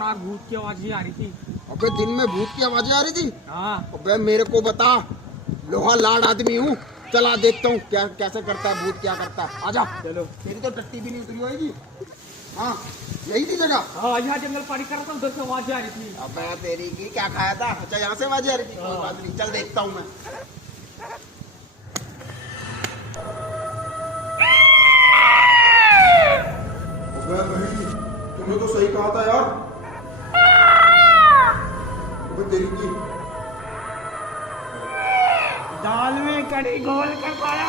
खतरनाक भूत की आवाज ही आ रही थी। अबे दिन में भूत की आवाजें आ रही थी? हाँ। अबे मेरे को बता, लोहा लाड आदमी हूँ, चला देखता हूँ क्या कैसे करता है भूत, क्या करता है। आजा चलो। तेरी तो टट्टी भी नहीं उतरी होगी। हाँ यही थी जगह। हाँ यहाँ जंगल पानी कर रहा था, उधर से आवाज आ रही थी। अबे तेरी की क्या खाया था? अच्छा यहाँ से आवाजें आ रही थी। कोई बात नहीं, चल देखता हूँ मैं। अबे भाई तुमने तो सही कहा था यार। अबे तेरी की दाल में कड़ी घोल कर खाया।